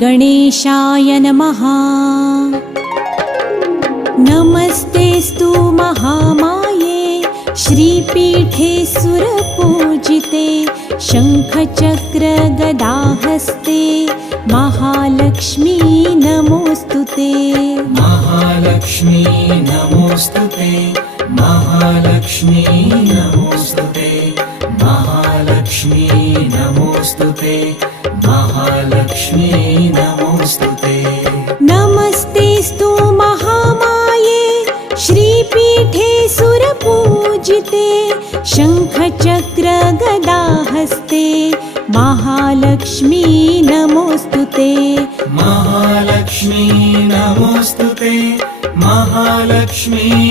गणेशाय नमः। नमस्तेस्तु महामाये श्रीपीठे सुरपूजिते शङ्खचक्रगदाहस्ते महालक्ष्मी नमोस्तुते। महालक्ष्मी नमोस्तुते, महालक्ष्मी नमोस्तुते, महालक्ष्मी नमोस्तुते, महालक्ष्मी नमोस्तुते। नमस्तेस्तु महामाये श्रीपीठे सुरपूजिते शङ्खचक्रगदाहस्ते महालक्ष्मी नमोस्तुते। महालक्ष्मी नमोस्तुते, महालक्ष्मी